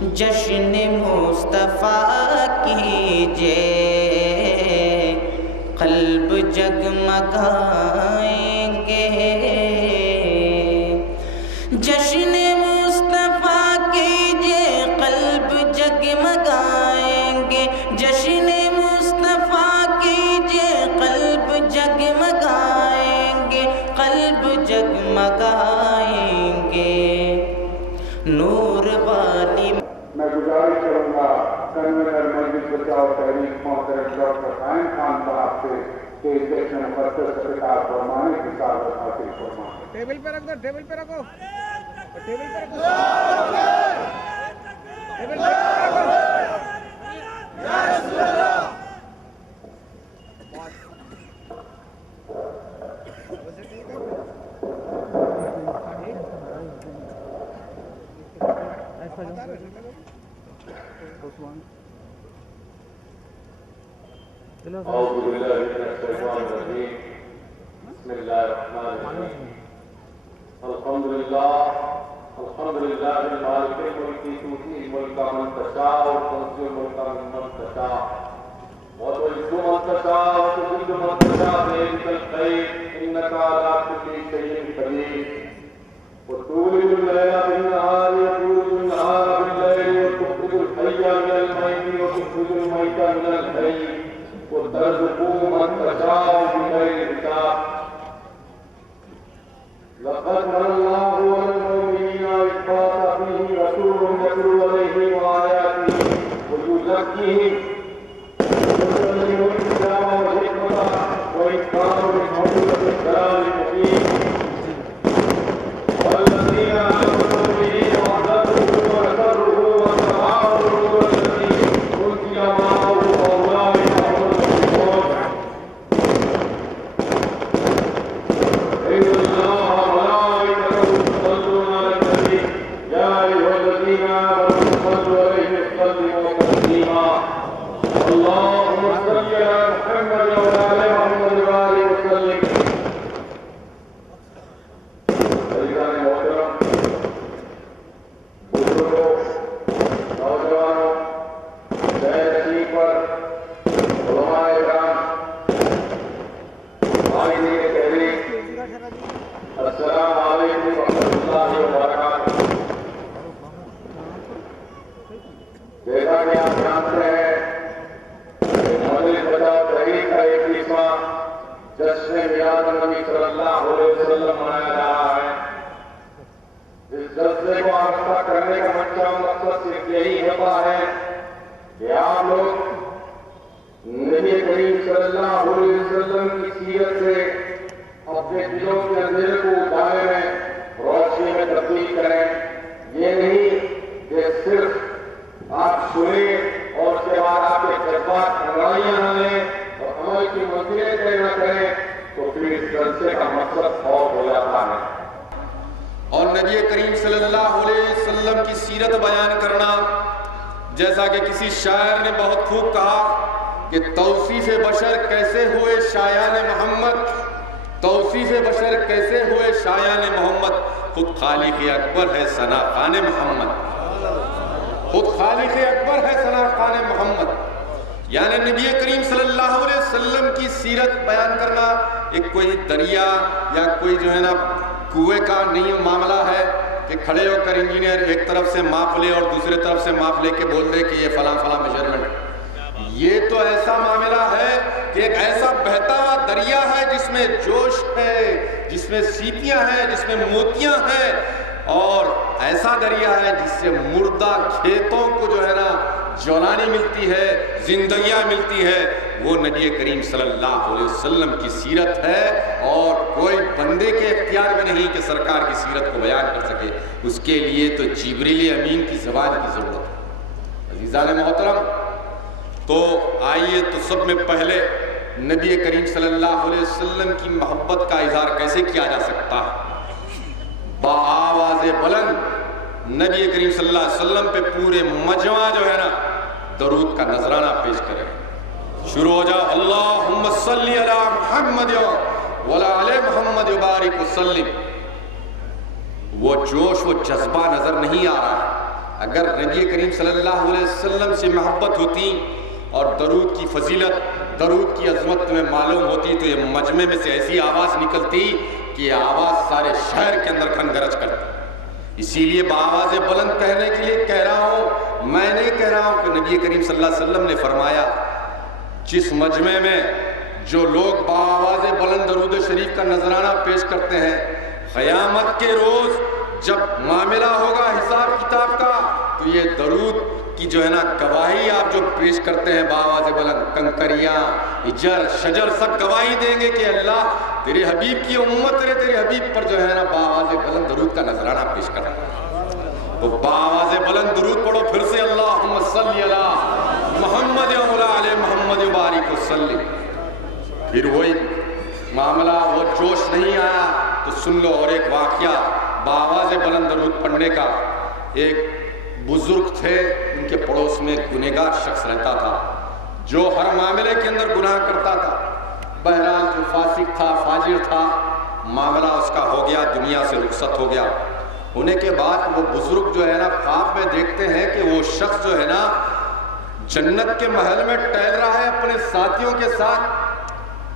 جشن مصطفیٰ کیجئے، قلب جگمگائیں گے۔ جشن مصطفیٰ کیجئے، قلب جگمگائیں گے۔ جشن مصطفیٰ کیجئے، قلب جگمگائیں گے، قلب جگمگائیں گے۔ نور والی میں گزارش کروں گا کنوینر مجلس بچاؤ تحریک محترم ڈاکٹر قائم خان صاحب سے کہ اس جشن مقدس سے خطاب فرمانے کی سعادت حاصل فرمائیں۔ ٹیبل پہ رکھ دو، ٹیبل پہ رکھو، ٹیبل پہ رکھو، ٹیبل پہ رکھو۔ یا رسول اللہ۔ اعوذ باللہ من الشیطان الرجیم، بسم اللہ الرحمن الرحیم۔ الحمدللہ مالک الملک تؤتی الملک من تشاء وتنزع الملک ممن تشاء وتعز من تشاء وتذل من تشاء بيدك الخير انك على كل شيء قدير وتولج الليل بالنهار وتولج النهار بالليل وتخرج الحي من الميت وتخرج الميت من الحي وترزق من تشاء بغير حساب لقد من الله على المؤمنين إذ بعث فيهم رسولا يتلو عليهم آياته ويزكيهم ويعلمهم الكتاب والحكمة وإن كانوا من قبل لفي ضلال مبين والذين آمنوا به وعزروه ونصروه واتبعوا الرسول الذي أنزل معه أولئك هم المفلحون إن الله وملائكته يصلون على النبي يا أيها الذين آمنوا صلوا عليه وسلموا تسليما اللهم صل على محمد وعلى آل محمد وآله وسلم۔ عزیزان محترم، بزرگوں، نوجوانوں، جے نشین پر علماء کرام، حاضرین تحریک، السلام علیکم ورحمۃ اللہ وبرکاتہ۔ جیسا کہ آپ جانتے ہیں کہ مجلس بچاؤ تحریک کا 21واں جشن میلاد النبی صلی اللہ علیہ وسلم منایا جا رہا ہے۔ اس جلسے کو آراستہ کرنے کا منشا و مقصد صرف یہی ہوتا ہے کہ آپ لوگ نبی کریم صلی اللہ علیہ وسلم کی سیرت سے اپنے دلوں کے اندھیرے کو اجالے میں روشنی میں تبدیل کریں۔ یہ نہیں کہ صرف آپ سنیں اور اس کے بعد آپ کے جذبات انگاریاں نہ لیں اور عمل کی منزلیں طے نہ کریں تو پھر اس جلسے کا مقصد اور ہو جاتا ہے۔ اور نبی کریم صلی اللہ علیہ وسلم کی سیرت بیان کرنا، جیسا کہ کسی شاعر نے بہت خوب کہا کہ توصیف بشر کیسے ہوئے شایان محمد، توصیف بشر کیسے ہوئے شایان محمد، خود خالق اکبر ہے ثنا خوان محمد، خود خالق اکبر ہے ثنا خوان محمد۔ یعنی نبی کریم صلی اللہ علیہ وسلم کی سیرت بیان کرنا ایک کوئی دریا یا کوئی جو ہے نا کنویں کا نہیں معاملہ ہے کہ کھڑے ہو کر انجینئر ایک طرف سے ماپ لے اور دوسرے طرف سے ماپ لے کے بول دے کہ یہ فلاں فلاں میجرمنٹ۔ یہ تو ایسا معاملہ ہے کہ ایک ایسا بہتا ہوا دریا ہے جس میں جوش ہے، جس میں سیپیاں ہیں، جس میں موتیاں ہیں، اور ایسا دریا ہے جس سے مردہ کھیتوں کو جو ہے نا جولانی ملتی ہے، زندگیاں ملتی ہے۔ وہ نبی کریم صلی اللہ علیہ وسلم کی سیرت ہے، اور کوئی بندے کے اختیار میں نہیں کہ سرکار کی سیرت کو بیان کر سکے، اس کے لیے تو جبریل امین کی زبان کی ضرورت ہے۔ عزیزان محترم، تو آئیے تو سب میں پہلے نبی کریم صلی اللہ علیہ وسلم کی محبت کا اظہار کیسے کیا جا سکتا ہے؟ بآواز بلند نبی کریم صلی اللہ علیہ وسلم پہ پورے مجمع جو ہے نا درود کا نذرانہ پیش کریں۔ شروع ہو جاؤ، اللہم صلی علی محمد وعلی آل محمد وبارک وسلم۔ وہ جوش و جذبہ نظر نہیں آ رہا ہے، اگر نبی کریم صلی اللہ علیہ وسلم سے محبت ہوتی اور درود کی فضیلت، درود کی عظمت تمہیں معلوم ہوتی تو یہ مجمع میں سے ایسی آواز نکلتی کہ یہ آواز سارے شہر کے اندر کھن گرج کرتی۔ اسی لیے بآواز بلند کہنے کے لیے کہہ رہا ہوں، میں نہیں کہہ رہا ہوں کہ نبی کریم صلی اللہ علیہ وسلم نے فرمایا جس مجمع میں جو لوگ بآواز بلند درود شریف کا نذرانہ پیش کرتے ہیں، قیامت کے روز جب معاملہ ہوگا حساب کتاب کا تو یہ درود کی جو ہے نا گواہی آپ جو پیش کرتے ہیں بآواز بلند، کنکریاں، حجر، شجر سب گواہی دیں گے کہ اللہ تیرے حبیب کی امت نے تیرے حبیب پر جو ہے نا بآواز بلند درود کا نذرانہ پیش کرنا ہے۔ تو بآواز بلند درود پڑھو پھر سے، اللہم صلی علی محمد وعلی محمد بارک وسلم۔ پھر وہی معاملہ، وہ جوش نہیں آیا تو سن لو اور ایک واقعہ بآواز بلند درود پڑھنے کا۔ ایک بزرگ تھے، ان کے پڑوس میں گنہگار شخص رہتا تھا جو ہر معاملے کے اندر گناہ کرتا تھا۔ بہرحال جو فاسق تھا، فاجر تھا، معاملہ اس کا ہو گیا، دنیا سے رخصت ہو گیا۔ ہونے کے بعد وہ بزرگ جو ہے نا خواب میں دیکھتے ہیں کہ وہ شخص جو ہے نا جنت کے محل میں ٹہل رہا ہے اپنے ساتھیوں کے ساتھ۔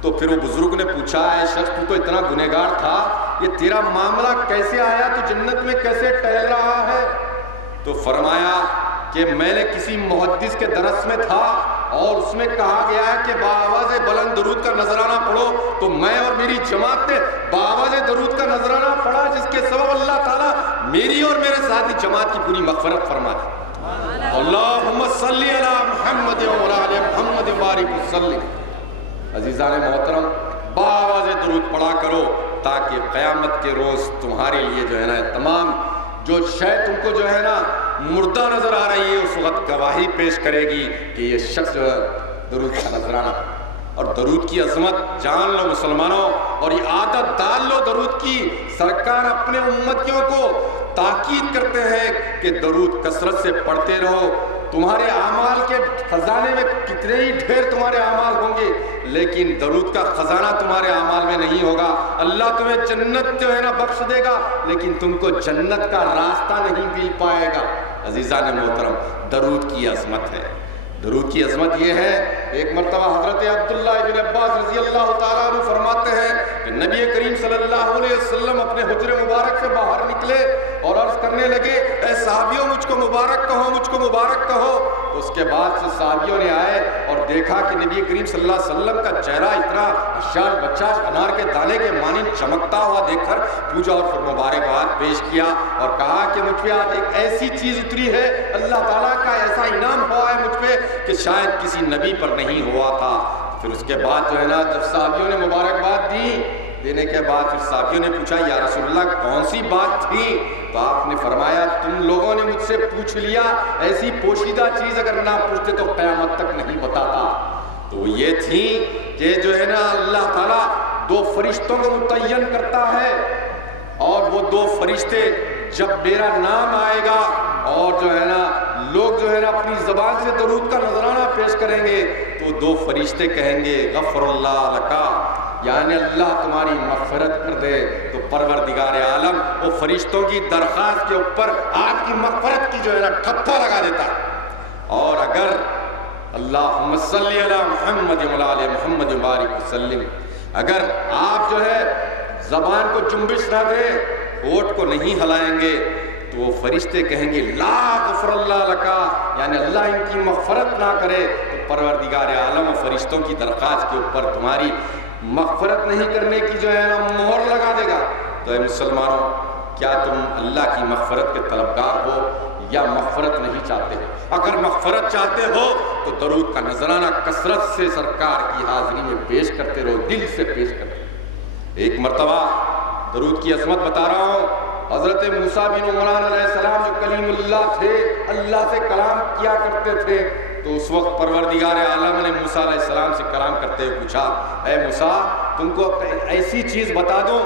تو پھر وہ بزرگ نے پوچھا، اے شخص تو اتنا گنہگار تھا، یہ تیرا معاملہ کیسے آیا، تو جنت میں کیسے ٹہل رہا ہے؟ تو فرمایا کہ میں نے کسی محدث کے درس میں تھا اور اس میں کہا گیا ہے کہ بآواز بلند درود کا نذرانہ پڑھو، تو میں اور میری جماعت نے بآواز درود کا نذرانہ پڑھا، جس کے سبب اللہ تعالیٰ میری اور میرے ساتھی جماعت کی پوری مغفرت فرمائے۔ اللہم صلی علی محمد وعلی محمد بارک وسلم۔ عزیزان محترم، بآواز درود پڑھا کرو تاکہ قیامت کے روز تمہارے لیے جو ہے نا تمام جو شے تم کو جو ہے نا مردہ نظر آ رہی ہے اس وقت گواہی پیش کرے گی کہ یہ شخص جو ہے درود کا نذرانہ۔ اور درود کی عظمت جان لو مسلمانوں، اور یہ عادت ڈال لو درود کی۔ سرکار اپنے امتیوں کو تاکید کرتے ہیں کہ درود کثرت سے پڑھتے رہو۔ تمہارے اعمال کے خزانے میں کتنے ہی ڈھیر تمہارے اعمال ہوں گے، لیکن درود کا خزانہ تمہارے اعمال میں نہیں ہوگا۔ اللہ تمہیں جنت جو ہے نا بخش دے گا، لیکن تم کو جنت کا راستہ نہیں مل پائے گا۔ عزیزان محترم، درود کی عظمت ہے۔ درود کی عظمت یہ ہے، ایک مرتبہ حضرت عبداللہ ابن عباس رضی اللہ تعالیٰ عنہ فرماتے ہیں کہ نبی کریم صلی اللہ علیہ وسلم اپنے حجر مبارک سے باہر نکلے اور عرض کرنے لگے، اے صحابیوں مجھ کو مبارک کہو، مجھ کو مبارک کہو۔ تو اس کے بعد سے صحابیوں نے آئے اور دیکھا کہ نبی کریم صلی اللہ علیہ وسلم کا چہرہ اتنا اشار بچاش انار کے دانے کے مانند چمکتا ہوا دیکھ کر پوجا اور پھر مبارکباد پیش کیا اور کہا کہ مجھ پہ آج ایک ایسی چیز اتری ہے، اللہ تعالیٰ کا ایسا انعام ہوا ہے مجھ پہ کہ شاید کسی نبی پر نہیں ہوا تھا۔ پھر اس کے بعد جو ہے نا جب صحابیوں نے مبارکباد دی، دینے کے بعد پھر صحابیوں نے پوچھا، یا رسول اللہ کون سی بات تھی؟ تو آپ نے فرمایا، تم لوگوں نے مجھ سے پوچھ لیا، ایسی پوشیدہ چیز اگر نہ پوچھتے تو قیامت تک نہیں بتاتا۔ تو وہ یہ تھی کہ جو ہے نا اللہ تعالیٰ دو فرشتوں کو متعین کرتا ہے، اور وہ دو فرشتے جب میرا نام آئے گا اور جو ہے نا لوگ جو ہے نا اپنی زبان سے درود کا نذرانہ پیش کریں گے تو دو فرشتے کہیں گے غفر اللہ لکا، یعنی اللہ تمہاری مغفرت کر دے۔ تو پروردگار عالم وہ فرشتوں کی درخواست کے اوپر آپ کی مغفرت کی جو ہے نا ٹھپا لگا دیتا۔ اور اگر اللہم صلی علی محمد وعلی محمد بارک وسلم، اگر آپ جو ہے زبان کو جنبش نہ دے، ہونٹ کو نہیں ہلائیں گے، تو وہ فرشتے کہیں گے لا غفر اللہ لکا، یعنی اللہ ان کی مغفرت نہ کرے۔ تو پروردگار عالم و فرشتوں کی درخواست کے اوپر تمہاری مغفرت نہیں کرنے کی جو ہے نا مہر لگا دے گا۔ تو اے مسلمانوں، کیا تم اللہ کی مغفرت کے طلبگار ہو یا مغفرت نہیں چاہتے ہو؟ اگر مغفرت چاہتے ہو تو درود کا نذرانہ کثرت سے سرکار کی حاضری میں پیش کرتے رہو، دل سے پیش کرتے رہو۔ ایک مرتبہ درود کی عظمت بتا رہا ہوں، حضرت موسیٰ بن عمران علیہ السلام جو کلیم اللہ تھے، اللہ سے کلام کیا کرتے تھے، تو اس وقت پروردگار عالم نے موسیٰ علیہ السلام سے کلام کرتے ہوئے پوچھا، اے موسیٰ تم کو ایسی چیز بتا دوں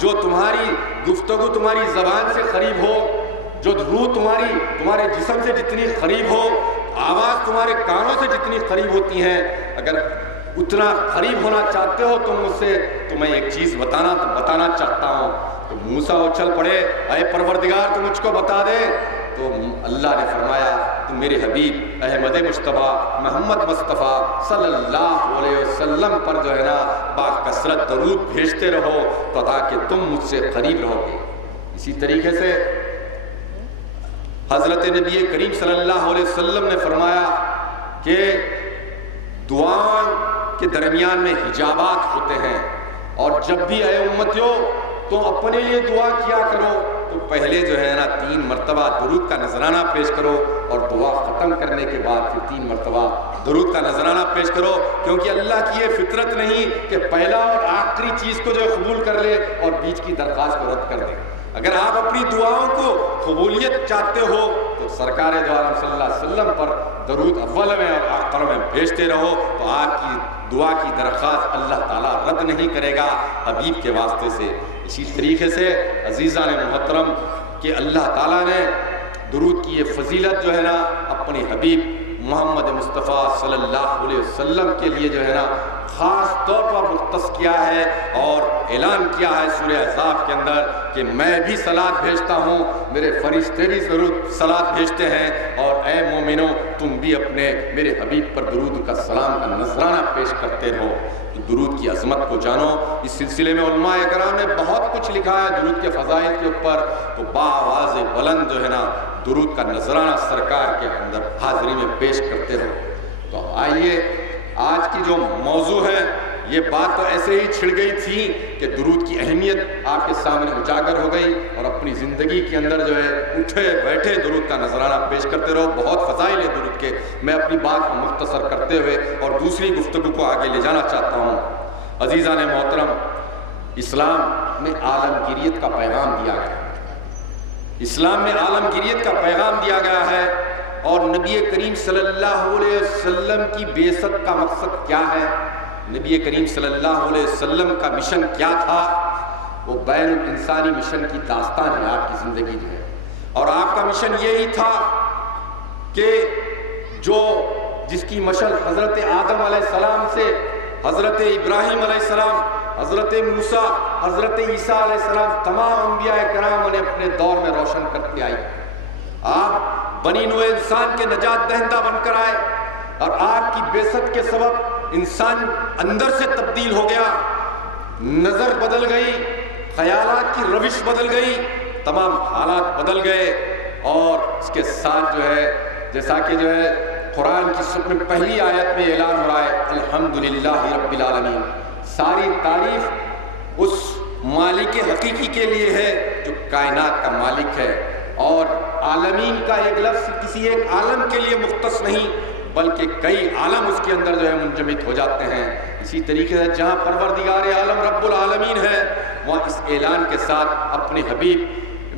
جو تمہاری گفتگو تمہاری زبان سے قریب ہو، جو روح تمہارے جسم سے جتنی قریب ہو، آواز تمہارے کانوں سے جتنی قریب ہوتی ہیں، اگر اتنا قریب ہونا چاہتے ہو تو مجھ سے تمہیں ایک چیز بتانا چاہتا ہوں۔ تو موسیٰ اچھل پڑے، اے پروردگار تو مجھ کو بتا دے تو اللہ نے فرمایا تم میرے حبیب احمد مصطفیٰ محمد مصطفیٰ صلی اللہ علیہ وسلم پر جو ہے نا باکثرت درود بھیجتے رہو تو تاکہ تم مجھ سے قریب رہو گے۔ اسی طریقے سے حضرت نبی کریم صلی اللہ علیہ وسلم نے فرمایا کہ دعا کے درمیان میں حجابات ہوتے ہیں، اور جب بھی اے امتیوں تو اپنے لیے دعا کیا کرو تو پہلے جو ہے نا 3 مرتبہ درود کا نذرانہ پیش کرو، اور دعا ختم کرنے کے بعد پھر 3 مرتبہ درود کا نذرانہ پیش کرو، کیونکہ اللہ کی یہ فطرت نہیں کہ پہلا اور آخری چیز کو جو قبول کر لے اور بیچ کی درخواست کو رد کر دے۔ اگر آپ اپنی دعاؤں کو قبولیت چاہتے ہو تو سرکار دو عالم صلی اللہ علیہ وسلم پر درود اول میں اور آخر میں بھیجتے رہو، تو آپ کی دعا کی درخواست اللہ تعالیٰ رد نہیں کرے گا حبیب کے واسطے سے۔ اسی طریقے سے عزیزان محترم کہ اللہ تعالیٰ نے درود کی یہ فضیلت جو ہے نا اپنے حبیب محمد مصطفیٰ صلی اللہ علیہ وسلم کے لیے جو ہے نا خاص طور پر مختص کیا ہے، اور اعلان کیا ہے سورہ احزاب کے اندر کہ میں بھی صلات بھیجتا ہوں، میرے فرشتے بھی ضرور صلات بھیجتے ہیں، اور اے مومنو تم بھی اپنے میرے حبیب پر درود کا سلام کا نذرانہ پیش کرتے رہو۔ تو درود کی عظمت کو جانو۔ اس سلسلے میں علماء کرام نے بہت کچھ لکھا ہے درود کے فضائل کے اوپر، تو بآواز بلند جو ہے نا درود کا نذرانہ سرکار کے اندر حاضری میں پیش کرتے رہو۔ تو آئیے آج کی جو موضوع ہے یہ بات تو ایسے ہی چھڑ گئی تھی کہ درود کی اہمیت آپ کے سامنے اجاگر ہو گئی، اور اپنی زندگی کے اندر جو ہے اٹھے بیٹھے درود کا نذرانہ پیش کرتے رہو۔ بہت فضائل ہے درود کے، میں اپنی بات کو مختصر کرتے ہوئے اور دوسری گفتگو کو آگے لے جانا چاہتا ہوں۔ عزیزان محترم، اسلام میں عالمگیریت کا پیغام دیا گیا، اسلام میں عالمگیریت کا پیغام دیا گیا ہے، اور نبی کریم صلی اللہ علیہ وسلم کی بعثت کا مقصد کیا ہے، نبی کریم صلی اللہ علیہ وسلم کا مشن کیا تھا، وہ بین الانسانی مشن کی داستان ہے آپ کی زندگی جو ہے۔ اور آپ کا مشن یہی تھا کہ جس کی مشل حضرت آدم علیہ السلام سے حضرت ابراہیم علیہ السلام، حضرت موسیٰ، حضرت عیسیٰ علیہ السلام، تمام انبیاء کرام نے اپنے دور میں روشن کرتے آئی۔ آپ بنی نوع انسان کے نجات دہندہ بن کر آئے، اور آپ کی بعثت کے سبب انسان اندر سے تبدیل ہو گیا، نظر بدل گئی، خیالات کی روش بدل گئی، تمام حالات بدل گئے۔ اور اس کے ساتھ جو ہے جیسا کہ جو ہے قرآن کی سب میں پہلی آیت میں اعلان ہو رہا ہے الحمدللہ رب العالمین، ساری تعریف اس مالک حقیقی کے لیے ہے جو کائنات کا مالک ہے، اور عالمین کا ایک لفظ کسی ایک عالم کے لیے مختص نہیں بلکہ کئی عالم اس کے اندر جو ہے منجمد ہو جاتے ہیں۔ اسی طریقے سے جہاں پروردگار عالم رب العالمین ہے، وہاں اس اعلان کے ساتھ اپنے حبیب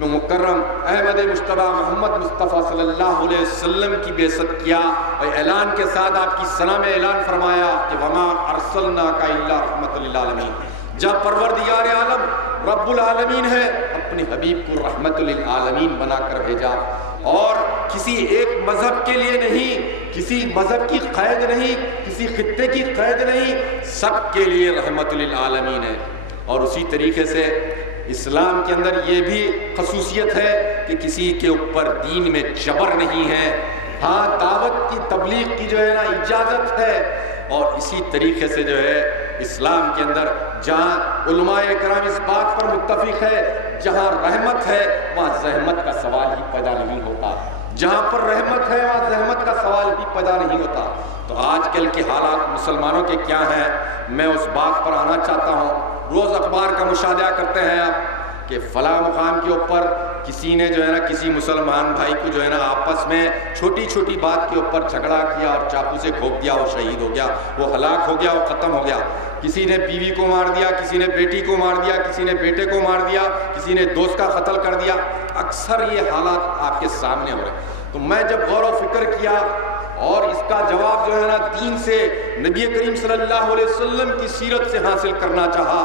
مکرم احمد مصطفیٰ محمد مصطفیٰ صلی اللہ علیہ وسلم کی بعثت کیا، اور اعلان کے ساتھ آپ کی ثنا میں اعلان فرمایا کہ وما ارسلناک الا رحمۃ للعالمین، جب پروردگار عالم رب العالمین ہے اپنے حبیب کو رحمت للعالمین بنا کر بھیجا، اور کسی ایک مذہب کے لیے نہیں، کسی مذہب کی قید نہیں، کسی خطے کی قید نہیں، سب کے لیے رحمت للعالمین ہے۔ اور اسی طریقے سے اسلام کے اندر یہ بھی خصوصیت ہے کہ کسی کے اوپر دین میں جبر نہیں ہے، ہاں دعوت کی تبلیغ کی جو ہے نا اجازت ہے۔ اور اسی طریقے سے جو ہے اسلام کے اندر جہاں علماء کرام اس بات پر متفق ہے جہاں رحمت ہے وہاں زحمت کا سوال ہی پیدا نہیں ہوتا، جہاں پر رحمت ہے وہاں زحمت کا سوال بھی پیدا نہیں ہوتا۔ تو آج کل کے حالات مسلمانوں کے کیا ہیں، میں اس بات پر آنا چاہتا ہوں۔ روز اخبار کا مشاہدہ کرتے ہیں آپ کہ فلاں مقام کے اوپر کسی نے جو ہے نا کسی مسلمان بھائی کو جو ہے نا آپس میں چھوٹی چھوٹی بات کے اوپر جھگڑا کیا اور چاقو سے گھونپ دیا، وہ شہید ہو گیا، وہ ہلاک ہو گیا، وہ ختم ہو گیا۔ کسی نے بیوی کو مار دیا، کسی نے بیٹی کو مار دیا، کسی نے بیٹے کو مار دیا، کسی نے دوست کا قتل کر دیا۔ اکثر یہ حالات آپ کے سامنے ہو رہے ہیں۔ تو میں جب غور و فکر کیا اور اس کا جواب جو ہے نا دین سے، نبی کریم صلی اللہ علیہ وسلم کی سیرت سے حاصل کرنا چاہا،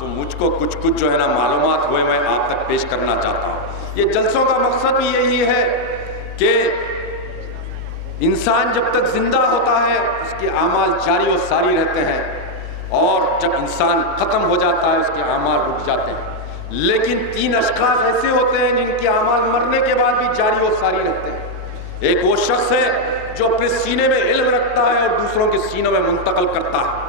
تو مجھ کو کچھ جو ہے نا معلومات ہوئے میں آپ تک پیش کرنا چاہتا ہوں۔ یہ جلسوں کا مقصد بھی یہی ہے کہ انسان جب تک زندہ ہوتا ہے اس کے اعمال جاری و ساری رہتے ہیں، اور جب انسان ختم ہو جاتا ہے اس کے اعمال رک جاتے ہیں۔ لیکن 3 اشخاص ایسے ہوتے ہیں جن کے اعمال مرنے کے بعد بھی جاری و ساری رہتے ہیں۔ ایک وہ شخص ہے جو اپنے سینے میں علم رکھتا ہے اور دوسروں کے سینوں میں منتقل کرتا ہے،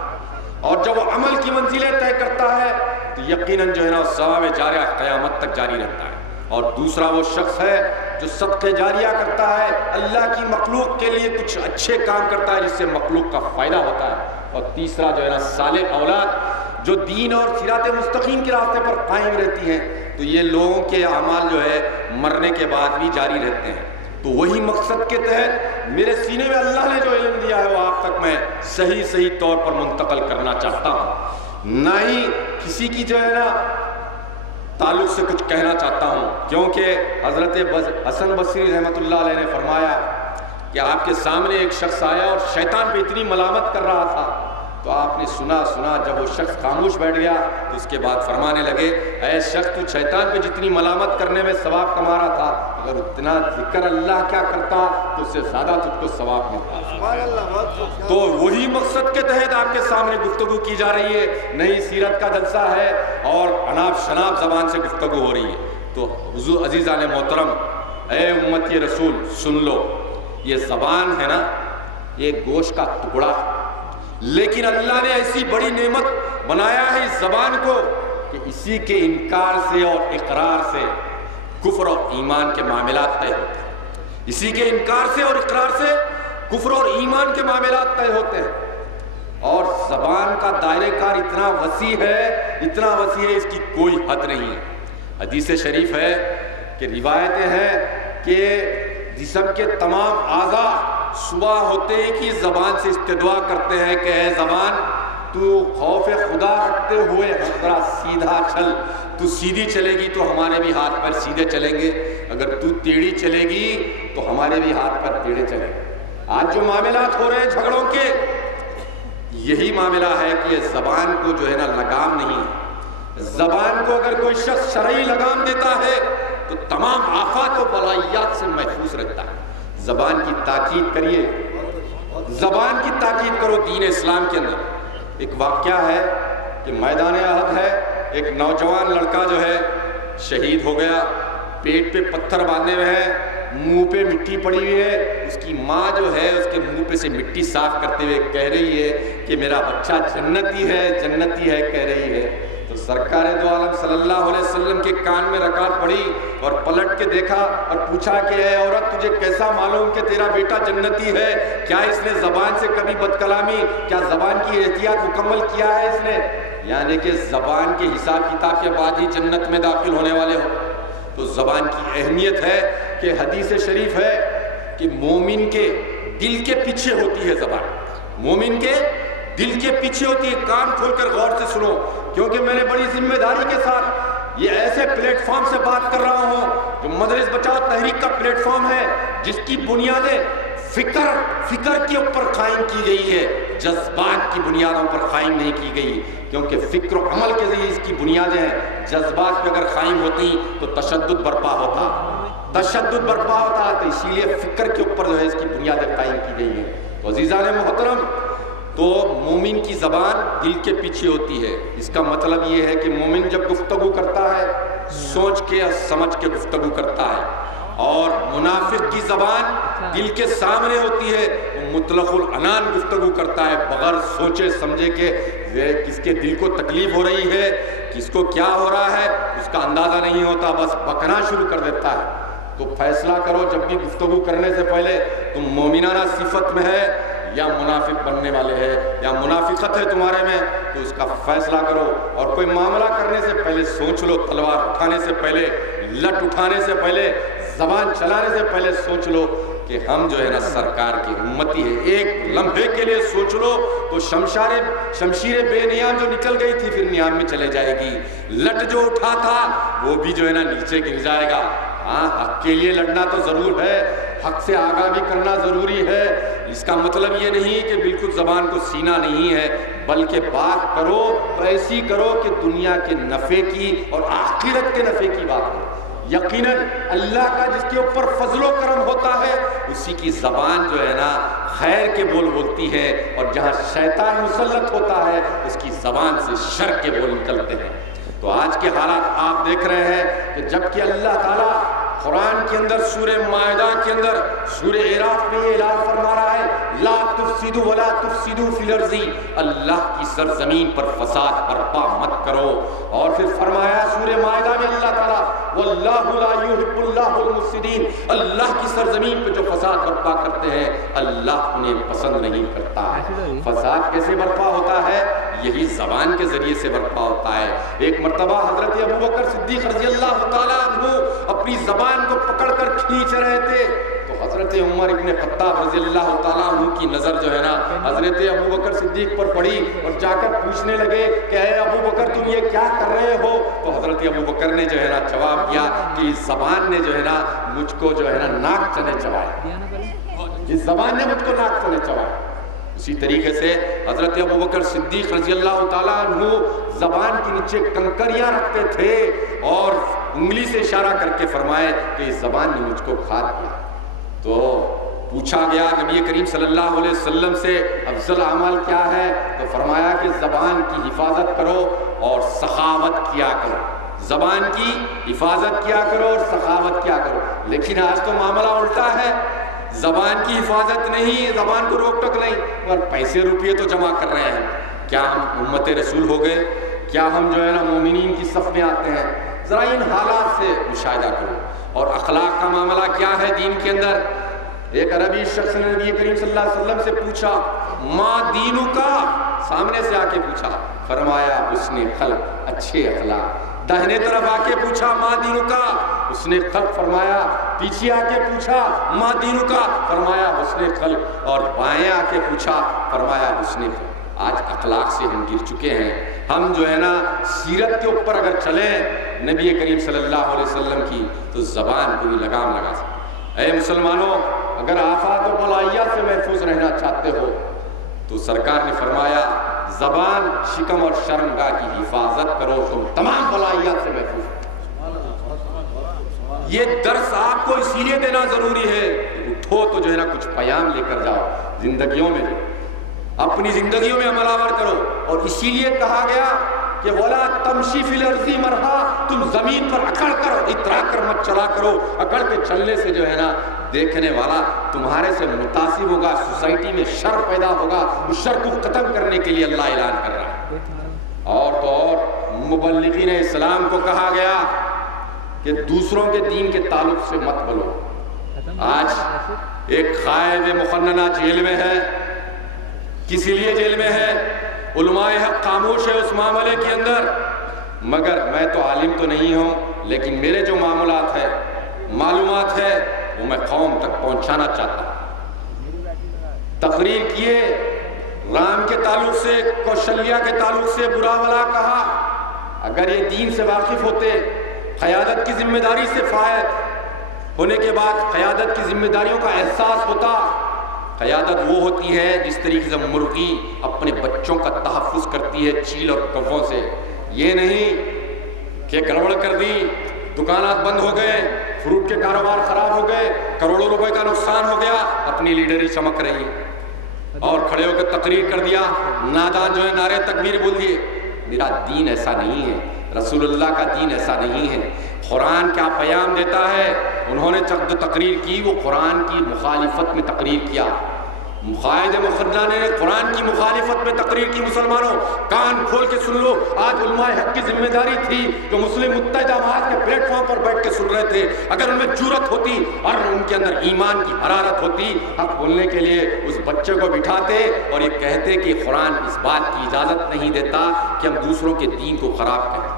اور جب وہ عمل کی منزلیں طے کرتا ہے تو یقیناً جو ہے نا ثواب جاریہ قیامت تک جاری رہتا ہے۔ اور دوسرا وہ شخص ہے جو صدقہ جاریہ کرتا ہے، اللہ کی مخلوق کے لیے کچھ اچھے کام کرتا ہے جس سے مخلوق کا فائدہ ہوتا ہے۔ اور تیسرا جو ہے نا صالح اولاد جو دین اور صراط مستقیم کے راستے پر قائم رہتی ہیں، تو یہ لوگوں کے اعمال جو ہے مرنے کے بعد بھی جاری رہتے ہیں۔ تو وہی مقصد کے تحت میرے سینے میں اللہ نے جو علم دیا ہے وہ آپ تک میں صحیح طور پر منتقل کرنا چاہتا ہوں، نہ ہی کسی کی جو ہے نا تعلق سے کچھ کہنا چاہتا ہوں، کیونکہ حضرت حسن بصری رحمۃ اللہ علیہ نے فرمایا کہ آپ کے سامنے ایک شخص آیا اور شیطان پہ اتنی ملامت کر رہا تھا، تو آپ نے سنا جب وہ شخص خاموش بیٹھ گیا تو اس کے بعد فرمانے لگے، اے شخص تو شیطان پہ جتنی ملامت کرنے میں ثواب کما رہا تھا، اگر اتنا ذکر اللہ کیا کرتا تو اس سے زیادہ تجھ کو ثواب ملتا۔ تو وہی مقصد کے تحت آپ کے سامنے گفتگو کی جا رہی ہے، نئی سیرت کا جلسہ ہے اور اناپ شناپ زبان سے گفتگو ہو رہی ہے۔ تو حضور عزیزان محترم، اے امتی رسول سن لو، یہ زبان ہے نا، یہ گوشت کا ٹکڑا، لیکن اللہ نے ایسی بڑی نعمت بنایا ہے اس زبان کو کہ اسی کے انکار سے اور اقرار سے کفر اور ایمان کے معاملات طے ہوتے ہیں۔ اسی کے انکار سے اور اقرار سے کفر اور ایمان کے معاملات طے ہوتے ہیں۔ اور زبان کا دائرہ کار اتنا وسیع ہے اس کی کوئی حد نہیں ہے۔ حدیث شریف ہے کہ روایتیں ہیں کہ جسم کے تمام اعضاء صبح ہوتے ہی کی زبان سے استدعا کرتے ہیں کہ اے زبان تو خوف خدا رکھتے ہوئے ذرا سیدھا چل، تو سیدھی چلے گی تو ہمارے بھی ہاتھ پر سیدھے چلیں گے، اگر تو ٹیڑھی چلے گی تو ہمارے بھی ہاتھ پر ٹیڑھے چلیں گے۔ آج جو معاملات ہو رہے ہیں جھگڑوں کے، یہی معاملہ ہے کہ یہ زبان کو جو ہے نا لگام نہیں ہے۔ زبان کو اگر کوئی شخص شرعی لگام دیتا ہے تو تمام آفات و بلائیات سے محفوظ رہتا ہے۔ زبان کی تاکید کریے، زبان کی تاکید کرو دین اسلام کے اندر۔ ایک واقعہ ہے کہ میدان احد ہے، ایک نوجوان لڑکا جو ہے شہید ہو گیا، پیٹ پہ پتھر باندھے ہوئے ہیں، منہ پہ مٹی پڑی ہوئی ہے، اس کی ماں جو ہے اس کے منہ پہ سے مٹی صاف کرتے ہوئے کہہ رہی ہے کہ میرا بچہ جنتی ہے کہہ رہی ہے۔ تو سرکار دو عالم صلی اللہ علیہ وسلم کے کان میں رکعت پڑھی اور پلٹ کے دیکھا اور پوچھا کہ اے عورت تجھے کیسا معلوم کہ تیرا بیٹا جنتی ہے؟ کیا اس نے زبان سے کبھی بد کلامی، کیا زبان کی احتیاط مکمل کیا ہے اس نے؟ یعنی کہ زبان کے حساب کتاب کے بعد ہی جنت میں داخل ہونے والے ہو۔ تو زبان کی اہمیت ہے کہ حدیث شریف ہے کہ مومن کے دل کے پیچھے ہوتی ہے زبان، مومن کے دل کے پیچھے ہوتی ہے۔ کان کھول کر غور سے سنو، کیونکہ میں نے بڑی ذمہ داری کے ساتھ یہ ایسے پلیٹ فارم سے بات کر رہا ہوں جو مدرس بچاؤ تحریک کا پلیٹ فارم ہے، جس کی بنیادیں فکر کے اوپر قائم کی گئی ہے، جذبات کی بنیادوں پر قائم نہیں کی گئی، کیونکہ فکر و عمل کے ذریعے اس کی بنیادیں ہیں۔ جذبات پہ اگر قائم ہوتی تو تشدد برپا ہوتا، تو اسی لیے فکر کے اوپر جو ہے اس کی بنیادیں قائم کی گئی ہیں۔ تو عزیزان محترم، تو مومن کی زبان دل کے پیچھے ہوتی ہے۔ اس کا مطلب یہ ہے کہ مومن جب گفتگو کرتا ہے سوچ کے اور سمجھ کے گفتگو کرتا ہے، اور منافق کی زبان دل کے سامنے ہوتی ہے، وہ مطلق العنان گفتگو کرتا ہے بغیر سوچے سمجھے کہ کس کے دل کو تکلیف ہو رہی ہے، کس کو کیا ہو رہا ہے اس کا اندازہ نہیں ہوتا، بس بکنا شروع کر دیتا ہے۔ تو فیصلہ کرو جب بھی گفتگو کرنے سے پہلے تم مومنانہ صفت میں ہے یا منافق بننے والے ہیں، یا منافقت ہے تمہارے میں، تو اس کا فیصلہ کرو۔ اور کوئی معاملہ کرنے سے پہلے سوچ لو، تلوار اٹھانے سے پہلے، لٹ اٹھانے سے پہلے، زبان چلانے سے پہلے سوچ لو کہ ہم جو ہے نا سرکار کی امتی ہے۔ ایک لمحے کے لیے سوچ لو تو شمشیر بے نیام جو نکل گئی تھی پھر نیام میں چلے جائے گی، لٹ جو اٹھا تھا وہ بھی جو ہے نا نیچے گر جائے گا۔ ہاں، حق کے لیے لڑنا تو ضرور ہے، حق سے آگاہ بھی کرنا ضروری ہے۔ اس کا مطلب یہ نہیں کہ بالکل زبان کو سینا نہیں ہے، بلکہ بات کرو تو ایسی کرو کہ دنیا کے نفع کی اور آخرت کے نفع کی بات کرو۔ یقیناً اللہ کا جس کے اوپر فضل و کرم ہوتا ہے اسی کی زبان جو ہے نا خیر کے بول بولتی ہے، اور جہاں شیطان مسلط ہوتا ہے اس کی زبان سے شر کے بول نکلتے ہیں۔ تو آج کے حالات آپ دیکھ رہے ہیں کہ جب کہ اللہ تعالیٰ قرآن کے اندر سورہ مائدہ کے اندر سورہ اعراف میں یہ اعلان فرما رہا ہے لا تفسدوا ولا تفسدوا فی الارض، اللہ کی سرزمین پر فساد برپا مت کرو. اور پھر فرمایا سورہ مائدہ میں اللہ تعالیٰ واللہ لا یحب اللہ المفسدین، اللہ کی سرزمین پہ جو فساد برپا کرتے ہیں اللہ انہیں پسند نہیں کرتا ہے. فساد کیسے برپا ہوتا ہے؟ یہی زبان کے ذریعے سے برپا ہوتا ہے. ایک مرتبہ حضرت ابوبکر صدیق رضی اللہ تعالیٰ عنہ اپنی زبان کو پکڑ کر کھینچ رہے تھے تو حضرت عمر ابن خطاب رضی اللہ تعالیٰ عنہ کی نظر جو ہے نا حضرت ابوبکر صدیق پر پڑی اور جا کر پوچھنے لگے کہ اے ابوبکر تم یہ کیا کر رہے ہو؟ تو حضرت ابوبکر نے جو ہے نا جواب دیا کہ اس زبان نے جو ہے نا مجھ کو جو ہے نا ناک چنے چبائے، اس زبان نے مجھ کو ناک چنے چبائے. اسی طریقے سے حضرت ابوبکر صدیق رضی اللہ تعالیٰ عنہ زبان کے نیچے کنکریاں رکھتے تھے اور انگلی سے اشارہ کر کے فرمائے کہ اس زبان نے مجھ کو کھا دیا. تو پوچھا گیا نبی کریم صلی اللہ علیہ وسلم سے افضل عمل کیا ہے؟ تو فرمایا کہ زبان کی حفاظت کرو اور سخاوت کیا کرو، زبان کی حفاظت کیا کرو اور سخاوت کیا کرو. لیکن آج تو معاملہ الٹا ہے، زبان کی حفاظت نہیں، زبان کو روک ٹوک نہیں، اور پیسے روپیے تو جمع کر رہے ہیں. کیا ہم امت رسول ہو گئے؟ کیا ہم جو ہے نا مومنین کی صف میں آتے ہیں؟ ذرا ان حالات سے مشاہدہ کرو. اور اخلاق کا معاملہ کیا ہے دین کے اندر؟ ایک عربی شخص نے نبی کریم صلی اللہ علیہ وسلم سے پوچھا ما دینو کا، سامنے سے آ کے پوچھا، فرمایا اس نے خلق اچھے اخلاق. داہنے طرف آ کے پوچھا ما دینو کا، اس نے خلق، فرمایا پیچھے آ کے پوچھا ما دینو کا، فرمایا اس نے خلق، اور بائیں آ کے پوچھا، فرمایا اس نے خلق. آج اخلاق سے ہم گر چکے ہیں. ہم جو ہے نا سیرت کے اوپر اگر چلیں نبی کریم صلی اللہ علیہ وسلم کی تو زبان کو بھی لگام لگا سکتے. اے مسلمانوں، اگر آفات و بلائیات سے محفوظ رہنا چاہتے ہو تو سرکار نے فرمایا زبان، شکم اور شرمگاہ کی حفاظت کرو، تم تمام بلائیات سے محفوظ. یہ درس آپ کو اسی لیے دینا ضروری ہے کہ اٹھو تو جو ہے نا کچھ پیام لے کر جاؤ زندگیوں میں، اپنی زندگیوں میں عمل آور کرو. اور اسی لیے کہا گیا کہ وَلَا تَمْشِي فِي الْأَرْضِ مَرْحًا، تم زمین پر اکڑ کر اترا کر مت چلا کرو. اکڑ کے چلنے سے جو ہے نا دیکھنے والا تمہارے سے متاثر ہوگا، سوسائٹی میں شر پیدا ہوگا. اس شر کو ختم کرنے کے لیے اللہ اعلان کر رہا ہے. اور تو اور مبلغین اسلام کو کہا گیا کہ دوسروں کے دین کے تعلق سے مت بولو. آج ایک قائد مخننہ جیل میں ہے. کسی لیے جیل میں ہے؟ علماء حق خاموش ہے اس معاملے کے اندر. مگر میں تو عالم تو نہیں ہوں، لیکن میرے جو معاملات ہے، معلومات ہے، وہ میں قوم تک پہنچانا چاہتا ہوں. تقریر کیے، رام کے تعلق سے، کوشلیہ کے تعلق سے برا بھلا کہا. اگر یہ دین سے واقف ہوتے، قیادت کی ذمہ داری سے فائل ہونے کے بعد قیادت کی ذمہ داریوں کا احساس ہوتا. قیادت وہ ہوتی ہے جس طریقے سے مرغی اپنے بچوں کا تحفظ کرتی ہے چیل اور کفوں سے. یہ نہیں کہ گڑبڑ کر دی، دکانات بند ہو گئے، فروٹ کے کاروبار خراب ہو گئے، کروڑوں روپے کا نقصان ہو گیا، اپنی لیڈری چمک رہی اور کھڑے ہو کے تقریر کر دیا، نادان جو ہے نعرے تکبیر بول دیے. میرا دین ایسا نہیں ہے، رسول اللہ کا دین ایسا نہیں ہے. قرآن کیا پیام دیتا ہے؟ انہوں نے جو تقریر کی وہ قرآن کی مخالفت میں تقریر کیا. قائد مخننہ نے قرآن کی مخالفت میں تقریر کی. مسلمانوں کان کھول کے سن لو. آج علماء حق کی ذمہ داری تھی جو مسلم متحدہ جماعت کے پلیٹ فارم پر بیٹھ کے سن رہے تھے. اگر ان میں جرأت ہوتی اور ان کے اندر ایمان کی حرارت ہوتی، حق بولنے کے لیے اس بچے کو بٹھاتے اور یہ کہتے کہ قرآن اس بات کی اجازت نہیں دیتا کہ ہم دوسروں کے دین کو خراب کریں.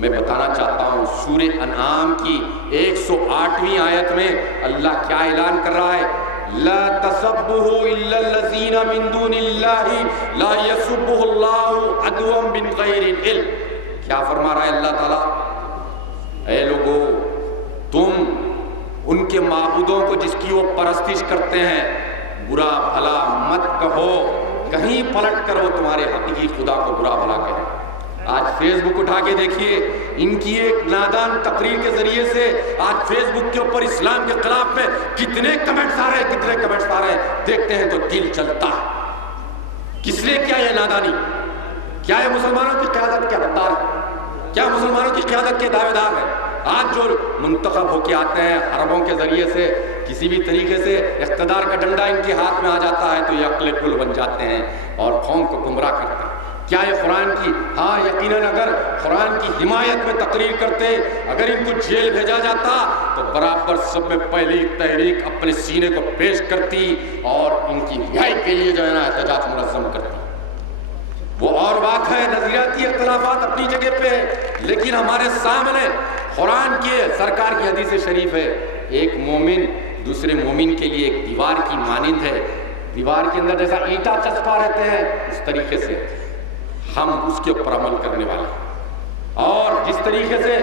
میں بتانا چاہتا ہوں سورہ انعام کی 108ویں آیت میں اللہ کیا اعلان کر رہا ہے؟ لا تسبحوا الا الذين من دون الله لا يسبح الله عدوا من غير علم. کیا فرما رہا ہے اللہ تعالیٰ؟ اے لوگو، تم ان کے معبودوں کو جس کی وہ پرستش کرتے ہیں برا بھلا مت کہو. کہیں پلٹ کر وہ تمہارے حقیقی خدا کو برا بھلا کہیں. آج فیس بک اٹھا کے دیکھیے، ان کی ایک نادان تقریر کے ذریعے سے آج فیس بک کے اوپر اسلام کے خلاف میں کتنے کمنٹس آ رہے ہیں، کتنے کمنٹس آ رہے ہیں. دیکھتے ہیں تو دل چلتا ہے. کس نے کیا یہ نادانی؟ کیا یہ مسلمانوں کی قیادت کے حقدار ہے؟ کیا مسلمانوں کی قیادت کے دعوے دار ہیں؟ آج جو منتخب ہو کے آتے ہیں حربوں کے ذریعے سے، کسی بھی طریقے سے اقتدار کا ڈنڈا ان کے ہاتھ میں آ جاتا ہے تو یہ عقل کل بن جاتے ہیں اور قوم کو گمراہ کرتے ہیں۔ کیا یہ قرآن کی، ہاں یقیناً اگر قرآن کی حمایت میں تقریر کرتے، اگر ان کو جیل بھیجا جاتا تو برابر سب میں پہلی تحریک اپنے سینے کو پیش کرتی اور ان کی رہائی کے لیے جو ہے نا احتجاج منظم کرتی۔ وہ اور بات ہے، نظریاتی اختلافات اپنی جگہ پہ ہے، لیکن ہمارے سامنے قرآن کی سرکار کی حدیث شریف ہے، ایک مومن دوسرے مومن کے لیے ایک دیوار کی مانند ہے۔ دیوار کے اندر جیسا اینٹا چسپا رہتے ہیں اس طریقے سے ہم اس کے اوپر عمل کرنے والے ہیں۔ اور جس طریقے سے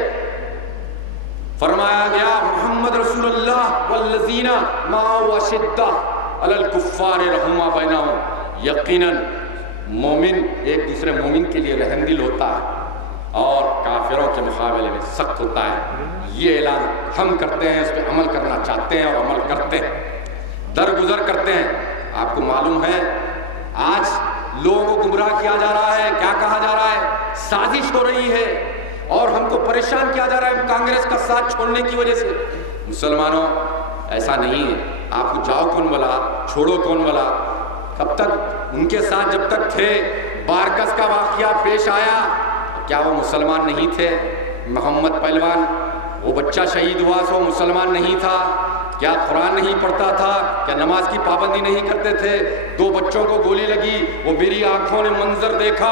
فرمایا گیا محمد رسول اللہ والذین معه اشدہ علی الکفار رحماء بینہم، یقیناً مومن ایک دوسرے مومن کے لیے رحم دل ہوتا ہے اور کافروں کے مقابلے میں سخت ہوتا ہے۔ یہ اعلان ہم کرتے ہیں، اس پہ عمل کرنا چاہتے ہیں اور عمل کرتے ہیں، درگزر کرتے ہیں۔ آپ کو معلوم ہے آج لوگوں کو گمراہ کیا جا رہا ہے، کیا کہا جا رہا ہے؟ سازش ہو رہی ہے اور ہم کو پریشان کیا جا رہا ہے کانگریس کا ساتھ چھوڑنے کی وجہ سے۔ مسلمانوں ایسا نہیں ہے، آپ کو جاؤ کون بولا، چھوڑو کون بولا؟ کب تک ان کے ساتھ جب تک تھے، بارکس کا واقعہ پیش آیا، کیا وہ مسلمان نہیں تھے؟ محمد پہلوان وہ بچہ شہید ہوا سو مسلمان نہیں تھا؟ کیا قرآن نہیں پڑھتا تھا؟ کیا نماز کی پابندی نہیں کرتے تھے؟ 2 بچوں کو گولی لگی، وہ میری آنکھوں نے منظر دیکھا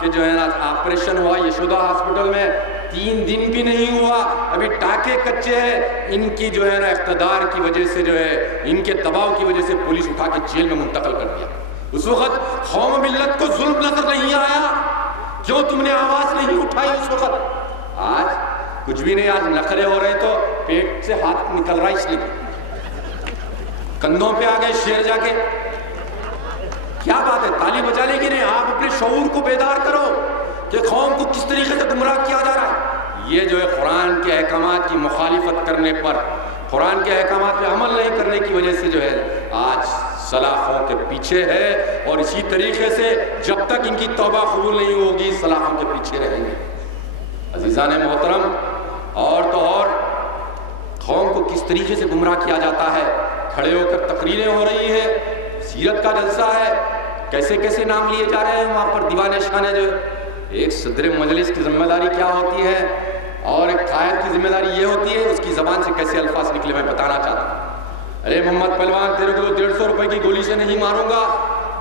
کہ جو ہے نا آپریشن ہوا یشودا ہاسپٹل میں، 3 دن بھی نہیں ہوا، ابھی ٹانکے کچے ہیں۔ ان کی جو ہے نا اقتدار کی وجہ سے جو ہے ان کے دباؤ کی وجہ سے پولیس اٹھا کے جیل میں منتقل کر دیا۔ اس وقت قوم ملت کو ظلم نظر نہیں آیا، کیوں تم نے آواز نہیں اٹھائی اس وقت؟ آج کچھ بھی نہیں، آج نخرے ہو رہے تو پیٹ سے ہاتھ نکل رہا، اس لیے کندھوں پہ آ گئے شیر جا کے۔ کیا بات ہے، تالی بجا لے گی نہیں؟ آپ اپنے شعور کو بیدار کرو کہ قوم کو کس طریقے سے گمراہ کیا جا رہا ہے۔ یہ جو ہے قرآن کے احکامات کی مخالفت کرنے پر، قرآن کے احکامات پہ عمل نہیں کرنے کی وجہ سے جو ہے آج سلاخوں کے پیچھے ہے، اور اسی طریقے سے جب تک ان کی توبہ قبول نہیں ہوگی سلاخوں کے پیچھے رہیں گے۔ عزیزان محترم، اور تو اور قوم کو کس طریقے سے گمراہ کیا جاتا ہے، کھڑے ہو کر تقریریں ہو رہی ہیں، سیرت کا جلسہ ہے، کیسے کیسے نام لیے جا رہے ہیں وہاں پر دیوانے شانے۔ جو ایک صدر مجلس کی ذمہ داری کیا ہوتی ہے اور ایک قائد کی ذمہ داری یہ ہوتی ہے اس کی زبان سے کیسے الفاظ نکلے، میں بتانا چاہتا ہوں۔ ارے محمد پہلوان، تیرے کو 150 روپے کی گولی سے نہیں ماروں گا،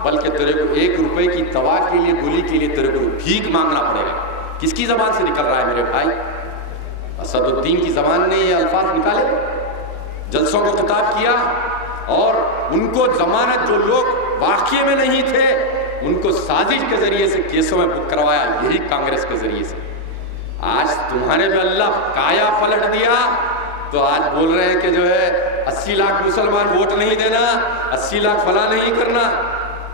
بلکہ تیرے کو 1 روپے کی دوا کے لیے، گولی کے لیے تیرے کو بھیک مانگنا پڑے گا۔ کس کی زبان سے نکل رہا ہے میرے بھائی؟ اسد الدین کی زبان نے یہ الفاظ نکالے، جلسوں کو خطاب کیا، اور ان کو ضمانت، جو لوگ واقعے میں نہیں تھے ان کو سازش کے ذریعے سے کیسوں میں بک کروایا، یہی کانگریس کے ذریعے سے۔ آج تمہارے پہ اللہ کایا پلٹ دیا تو آج بول رہے ہیں کہ جو ہے 80 لاکھ مسلمان ووٹ نہیں دینا، 80 لاکھ فلاں نہیں کرنا۔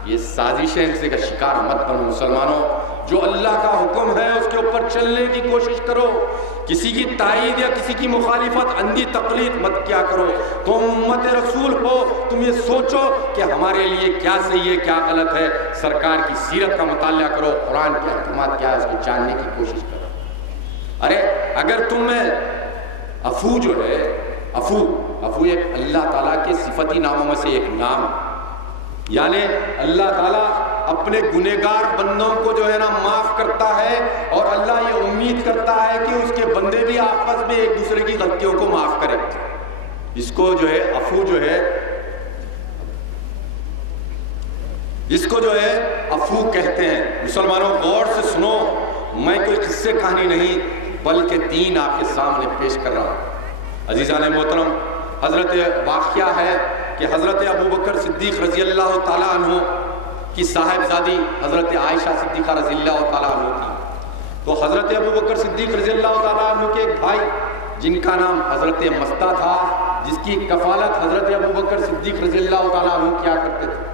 یہ سازشیں سے کا شکار مت بنو مسلمانوں، جو اللہ کا حکم ہے اس کے اوپر چلنے کی کوشش کرو، کسی کی تائید یا کسی کی مخالفت، اندھی تقلید مت کیا کرو۔ تم امت رسول ہو، تم یہ سوچو کہ ہمارے لیے کیا صحیح ہے کیا غلط ہے، سرکار کی سیرت کا مطالعہ کرو، قرآن کے احکامات کیا ہے اس کو جاننے کی کوشش کرو۔ ارے اگر تم میں عفو جو ہے، عفو ایک اللہ تعالیٰ کے صفتی ناموں میں سے ایک نام، یعنی اللہ تعالیٰ اپنے گنہگار بندوں کو جو ہے نا معاف کرتا ہے، اور اللہ یہ امید کرتا ہے کہ اس کے بندے بھی آپس میں ایک دوسرے کی غلطیوں کو معاف کریں۔ اس کو جو ہے عفو جو ہے، اس کو جو ہے عفو کہتے ہیں۔ مسلمانوں غور سے سنو، میں کوئی قصے کہانی نہیں بلکہ دین آپ کے سامنے پیش کر رہا ہوں۔ عزیزان محترم، حضرت واقعہ ہے کہ حضرت ابوبکر صدیق رضی اللہ تعالیٰ عنہ کی صاحبزادی حضرت عائشہ صدیقہ رضی اللہ تعالیٰ عنہ تھی۔ تو حضرت ابوبکر صدیق رضی اللہ تعالیٰ عنہ کے ایک بھائی جن کا نام حضرت مستہ تھا، جس کی کفالت حضرت ابوبکر صدیق رضی اللہ تعالیٰ عنہ کیا کرتے تھے۔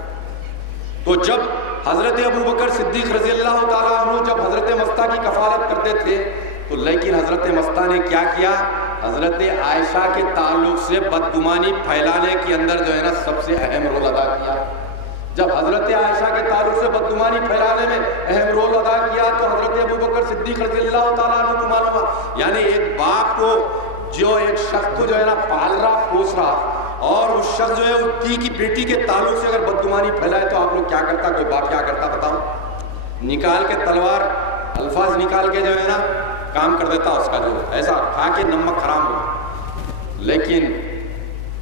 تو جب حضرت ابوبکر صدیق رضی اللہ تعالیٰ عنہ جب حضرت مستہ کی کفالت کرتے تھے تو لیکن حضرت مستہ نے کیا کیا، حضرت عائشہ کے تعلق سے بدگمانی پھیلانے کے اندر جو ہے نا سب سے اہم رول ادا کیا۔ جب حضرت عائشہ کے تعلق سے بدگمانی پھیلانے میں اہم رول ادا کیا تو حضرت ابوبکر صدیق رضی اللہ تعالیٰ عنہ کو معلوم ہے، یعنی ایک باپ کو جو ایک شخص کو جو ہے نا پال رہا پوس رہا، اور اس شخص جو ہے اس کی بیٹی کے تعلق سے اگر بدگمانی پھیلائے تو آپ لوگ کیا کرتا، کوئی باپ کیا کرتا بتاؤ؟ نکال کے تلوار الفاظ نکال کے جو ہے نا کام کر دیتا اس کا، جو ایسا کھا کے نمک حرام ہو۔ لیکن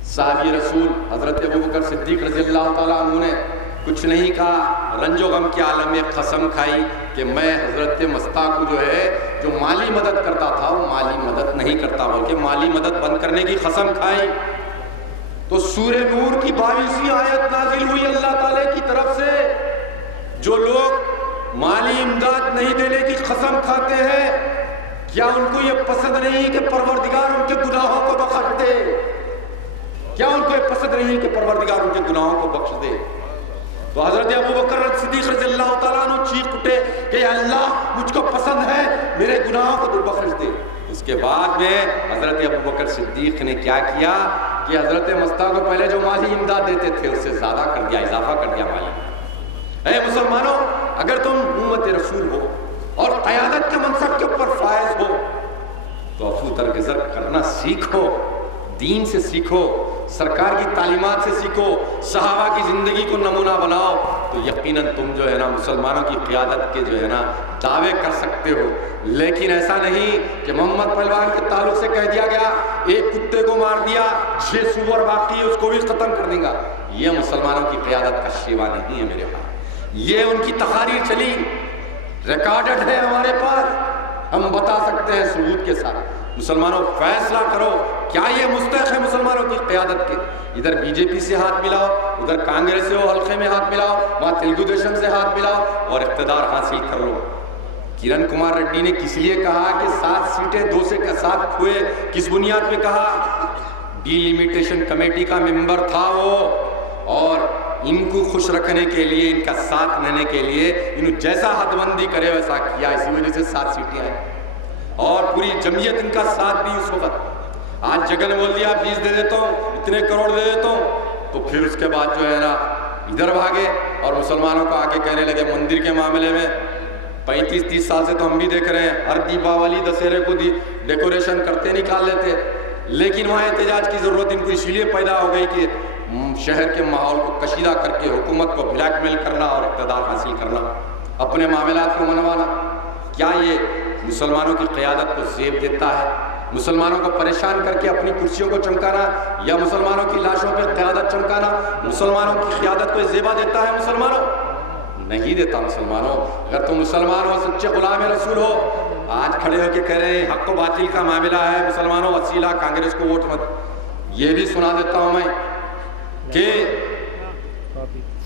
صحابی رسول حضرت ابوبکر صدیق رضی اللہ تعالیٰ عنہ نے کچھ نہیں کہا، رنج و غم کے عالم میں قسم کھائی کہ میں حضرت مستاق کو جو ہے جو مالی مدد کرتا تھا وہ مالی مدد نہیں کرتا، بلکہ مالی مدد بند کرنے کی قسم کھائی۔ تو سورہ نور کی 22ویں آیت نازل ہوئی اللہ تعالیٰ کی طرف سے، جو لوگ مالی امداد نہیں دینے کی قسم کھاتے ہیں کیا ان کو یہ پسند نہیں کہ پروردگار ان کے گناہوں کو بخش دے؟ کیا ان کو یہ پسند نہیں کہ پروردگار ان کے گناہوں کو بخش دے؟ تو حضرت ابوبکر صدیق رضی اللہ تعالیٰ عنہ چیخ اٹھے کہ اللہ مجھ کو پسند ہے، میرے گناہوں کو تو بخش دے۔ اس کے بعد میں حضرت ابوبکر صدیق نے کیا کیا کہ حضرت مستاق کو پہلے جو مالی امداد دیتے تھے اس سے زیادہ کر دیا، اضافہ کر دیا مالی۔ اے مسلمانوں، اگر تم امت رسول ہو اور قیادت کے منصب کے اوپر فائز ہو تو عفو درگزر کرنا سیکھو، دین سے سیکھو، سرکار کی تعلیمات سے سیکھو، صحابہ کی زندگی کو نمونہ بناؤ، تو یقیناً تم جو ہے نا مسلمانوں کی قیادت کے جو ہے نا دعوے کر سکتے ہو۔ لیکن ایسا نہیں کہ محمد پہلوان کے تعلق سے کہہ دیا گیا ایک کتے کو مار دیا 6 سور باقی ہے اس کو بھی ختم کر دیں گا، یہ مسلمانوں کی قیادت کا شیوا نہیں ہے میرے پاس۔ یہ ان کی تقاریر چلی، ریکارڈڈ ہے ہمارے پاس، ہم بتا سکتے ہیں ثبوت کے ساتھ۔ مسلمانوں فیصلہ کرو، کیا یہ مستحق ہے مسلمانوں کی قیادت کے؟ ادھر بی جے پی سے ہاتھ ملاؤ، ادھر کانگریس سے وہ حلقے میں ہاتھ ملاؤ، وہاں تلگو دیشم سے ہاتھ ملاؤ اور اقتدار حاصل کر لو۔ کرن کمار ریڈی نے کس لیے کہا کہ 7 سیٹیں 2 سے 7 ہوئے، کس بنیاد پہ کہا؟ ڈی لیمیٹیشن کمیٹی کا ممبر تھا وہ، اور ان کو خوش رکھنے کے لیے، ان کا ساتھ لینے کے لیے انہوں جیسا حد بندی کرے ویسا کیا، اسی وجہ سے 7 سیٹیں آئیں اور پوری جمعیت ان کا ساتھ دی اس وقت۔ آج جگہ نے بول دیا 20 دے دیتا ہوں، اتنے کروڑ دے دیتا ہوں، تو پھر اس کے بعد جو ہے نا ادھر بھاگے اور مسلمانوں کو آگے کہنے لگے مندر کے معاملے میں 35-30 سال سے تو ہم بھی دیکھ رہے ہیں، ہر دیپاولی دسہرے کو ڈیکوریشن کرتے نکال لیتے، لیکن وہاں احتجاج کی ضرورت ان کو اس لیے پیدا ہو گئی کہ شہر کے ماحول کو کشیدہ کر کے حکومت کو بلیک میل کرنا اور اقتدار حاصل کرنا، اپنے معاملات کو منوانا۔ کیا یہ مسلمانوں کی قیادت کو زیب دیتا ہے؟ مسلمانوں کو پریشان کر کے اپنی کرسیوں کو چمکانا یا مسلمانوں کی لاشوں پہ قیادت چمکانا مسلمانوں کی قیادت کو زیبا دیتا ہے؟ مسلمانوں نہیں دیتا۔ مسلمانوں اگر تم مسلمان ہو، سچے غلام رسول ہو، آج کھڑے ہو کے کہہ رہے ہیں حق و باطل کا معاملہ ہے، مسلمانوں وسیلہ کانگریس کو ووٹ مت، یہ بھی سنا دیتا ہوں میں کہ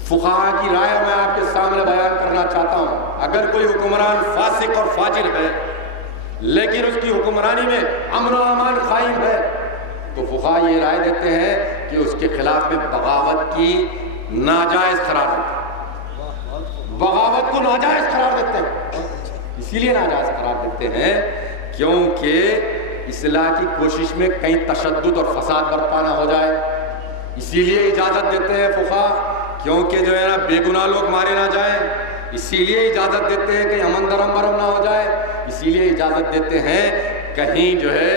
فقہاء کی رائے میں آپ کے سامنے بیان کرنا چاہتا ہوں۔ اگر کوئی حکمران فاسق اور فاجر ہے لیکن اس کی حکمرانی میں امن و امان قائم ہے تو فقہاء یہ رائے دیتے ہیں کہ اس کے خلاف میں بغاوت کی ناجائز قرار دیتے ہیں، بغاوت کو ناجائز قرار دیتے ہیں۔ اسی لیے ناجائز قرار دیتے ہیں کیونکہ اصلاح کی کوشش میں کہیں تشدد اور فساد برپا نہ ہو جائے، اسی لیے اجازت دیتے ہیں فقہاء، کیونکہ جو ہے نا بے گناہ لوگ مارے نہ جائیں، اسی لیے اجازت دیتے ہیں کہ امن درم برم نہ ہو جائے، اسی لیے اجازت دیتے ہیں کہیں جو ہے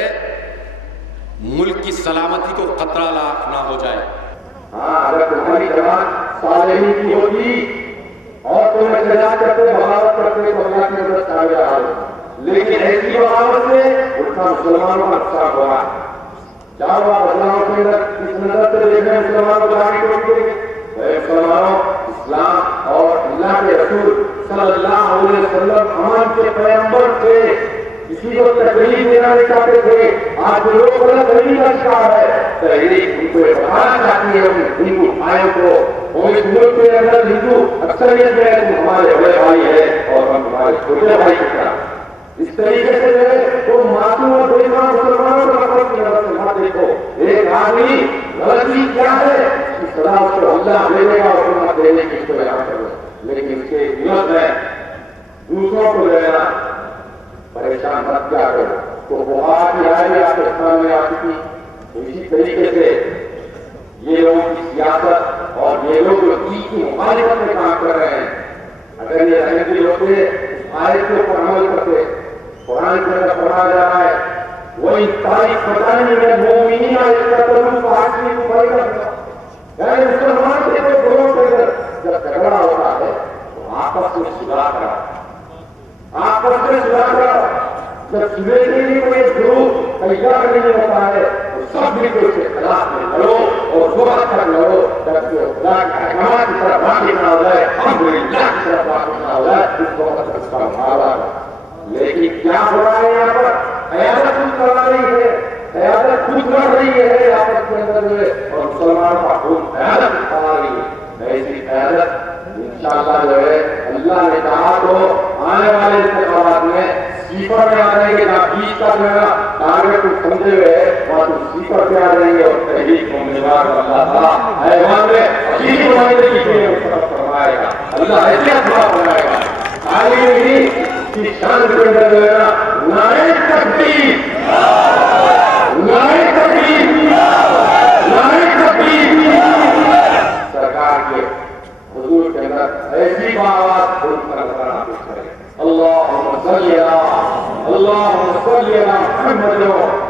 ملک کی سلامتی کو خطرہ لاحق نہ ہو جائے۔ ہاں اگر تمہاری جوان صالحین کی ہوتی اور تم احتجاج کرتے بغاوت کرتے تو اللہ کی نظر کامیاب ہو، لیکن ایسی بغاوت سے اٹھا مسلمانوں کا نقصان ہوا۔ جاؤ آپ بدلاؤ کے اندر اس نظر سے دیکھیں مسلمانوں کو آگے ٹوکتے، مسلمانوں اسلام اور اللہ کے رسول صلی اللہ علیہ وسلم ہم کے پیغمبر تھے، کسی کو تکلیف دینا نہیں چاہتے تھے۔ آج لوگ غلط فہمی کا شکار ہے، تحریک ان کو بتانا چاہتی ہے ہندو بھائیوں کو، اور اس ملک کے اندر ہندو اکثریت میں ہے، تم ہمارے بڑے بھائی ہیں اور ہم تمہارے چھوٹے بھائی کی طرح۔ اس طریقے سے جو ہے وہ معصوم اور بے گناہ مسلمانوں کو نفرت کی نظر سے نہ دیکھو۔ ایک آدمی غلطی کیا ہے اس کی سزا اس کو اللہ دے گا اور حکومت دینے کی اس کو بیان کرو، لیکن اس کے عوض میں دوسروں کو جو ہے نا پریشان مت کیا کرو۔ تو فقہاء کی رائے بھی آپ کے سامنے آ چکی۔ اسی طریقے سے یہ لوگوں کی سیاست اور یہ لوگ جو اسی کی مخالفت میں کام کر رہے ہیں. اگر یہ رحمتی ہوتے آیت کے اوپر عمل کرتے. قرآن کے اندر فرمایا جا رہا ہے وہی تاریخ بتانے میں مومنین یعنی مسلمان کے کوئی گروہ کے اندر جب جھگڑا ہوتا ہے تو آپس میں صلح کرا. آپس میں صلح کرا. جب صلح کے لیے کوئی گروہ تیار نہیں ہوتا ہے تو سب مل کے اس کے خلاف میں لڑو اور وقت تک لڑو جب کہ خدا کے احکامات کی طرف واقف نہ ہو جائے, الحمدللہ کی طرف واقف نہ ہو جائے, اس وقت تک اس کا مقابلہ کرو. لیکن کیا ہو رہا ہے یہاں پر؟ قیادت خود کرا رہی ہے, قیادت خود کر رہی ہے آپس کے اندر جو ہے, اور مسلمان کا خود قیادت کرا رہی ہے. ایسی قیادت انشاءاللہ جو ہے اللہ نے کہا تو آنے والے انتخابات میں سیپر میں آ جائیں گے. جہاں 20 تک میرا ٹارگیٹ تم سمجھے ہوئے وہاں تم سیپر پہ آ جائیں گے اور تحریک کو امیدوار اللہ تعالیٰ ایوان میں اسی معاہدے کی لیے اس طرف فرمائے گا. اللہ ایسے اخلاق بنائے گا. تعلیم نہیں کی شان کے اندر جو ہے نا نعرہ تکبیر, نعرہ تکبیر, نعرہ تکبیر سرکار کے حضور کے اندر ایسی آواز بلند کر آپ کریں. اللہم صلی اللہم صلی علی محمد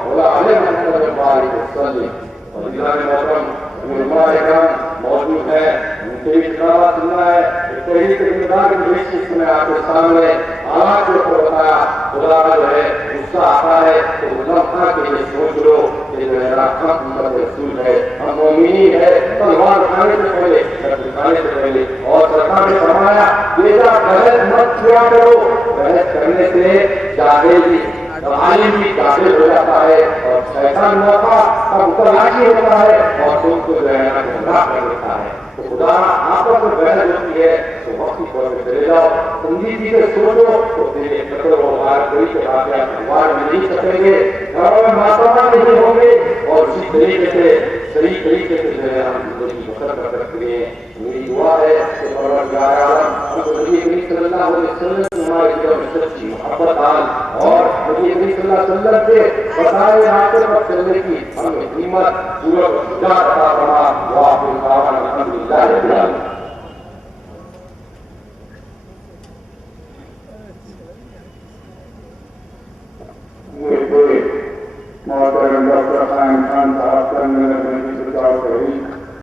وعلی محمد وبارک وسلم. اور جناب محترم علماء کرام موجود ہیں, ان کے بھی خطابات سننا ہے. تحریک انقلاب کی اس میں آپ کے سامنے حالات کے اوپر بتایا. خدا کا جو ہے غصہ آتا ہے تو لمحہ کے لیے سوچ لو کہ جو میرا حق محمد رسول ہے, ہم مومنین ہے, تلوار اٹھانے سے پہلے, اٹھانے سے پہلے. اور سرکار نے فرمایا بیٹا بحث مت کیا کرو, بحث کرنے سے جاہلی عالم بھی جاہل ہو جاتا ہے اور شیطان موقع کا متلاشی ہوتا ہے اور تم کو جو ہے نا گمراہ کر دیتا ہے. تو خدا آپس میں بحث ہوتی ہے تو وقتی طور پہ چلے جاؤ, سنجیدگی سے سوچو تو تیرے قتل و غارت کے واقعات انوار میں نہیں سکیں گے, گھروں میں ماتما نہیں ہوں گے, اور اسی طریقے سے صحیح طریقے سے جو ہے ہم زندگی بسر کر سکتے ہیں. میری دعا ہے کہ پروردگار عالم ہم کو نبی کریم صلی اللہ علیہ وسلم ہمارے دل میں سچی محبت ڈال اور نبی کریم صلی اللہ علیہ وسلم کے بتائے راستے پر چلنے کی ہمیں ہمت, ضرورت, عطا فرما.